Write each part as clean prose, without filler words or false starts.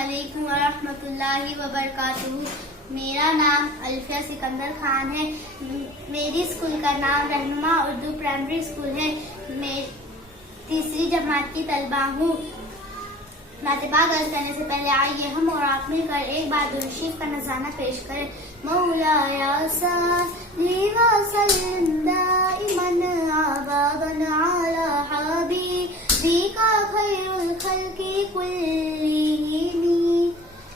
علیکم ورحمۃ اللہ وبرکاتہ۔ میرا نام الفیہ سکندر خان ہے۔ میری اسکول کا نام رہنما اردو پرائمری اسکول ہے۔ میں تیسری جماعت کی طلبہ ہوں۔ بات عرض کرنے سے پہلے آئیے ہم اور آپ مل کر ایک بار درود شریف کا نذرانہ پیش کریں۔ مولایا صلی وسلم دائما ابدا علی حبیبک خیر الخلق کلہم۔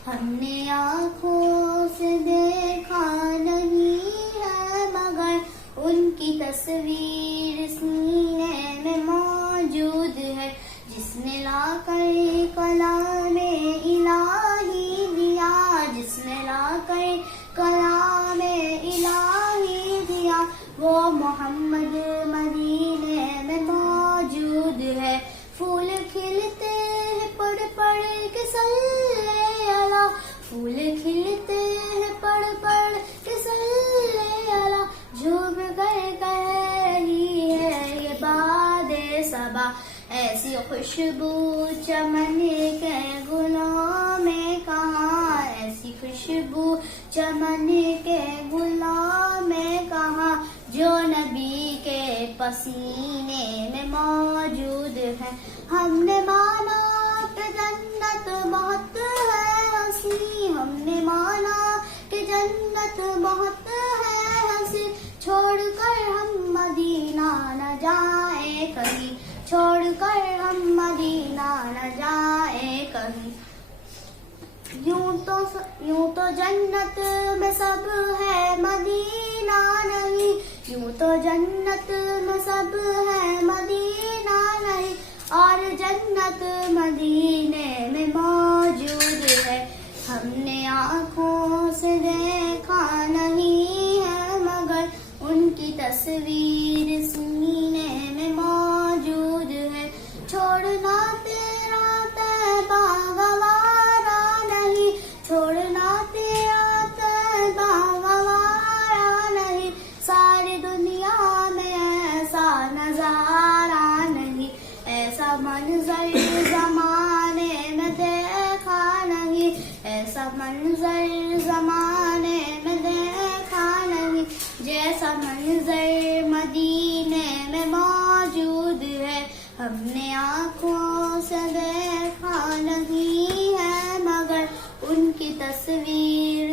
ہم نے آنکھوں سے دیکھا نہیں ہے مگر ان کی تصویر سینے میں موجود ہے، جس نے لا کر کلام الہی دیا، جس نے لا کر کلام الہی دیا، وہ محمد مدینے میں موجود ہے۔ پھول کھلتے ہیں پڑھ پڑھ کے صلی اللہ، پھول کھلتے ہیں پڑھ پڑھ کے صلی اللہ، جھوم کر کہہ رہی ہے یہ باد صبا، ایسی خوشبو چمن کے گلوں میں کہاں، ایسی خوشبو چمن کے گلوں میں کہاں، جو نبی کے پسینے میں موجود ہے۔ ہم نے مانا کہ جنت بہت ہے حسین، ہم نے مانا کہ جنت بہت ہے حسین، چھوڑ کر ہم مدینہ نہ جائیں کہیں، چھوڑ کر ہم مدینہ نہ جائیں کہیں۔ یوں تو جنت میں سب ہے مدینہ نہیں، یوں تو جنت میں سب ہے مدینہ نہیں، اور جنت مدینے میں موجود ہے۔ ہم نے آنکھوں سے دیکھا نہیں ہے مگر ان کی تصویر سینے میں موجود ہے۔ چھوڑنا تیرا طیبہ گوارا نہیں، چھوڑنا تیرا طیبہ گوارا نہیں، ساری دنیا میں ایسا نظارہ نہیں، ایسا منظر زمانے میں دیکھا نہیں، ایسا منظر زمانے میں دیکھا نہیں، جیسا منظر مدینے میں موجود ہے۔ ہم نے آنکھوں سے دیکھا نہیں ہے مگر ان کی تصویر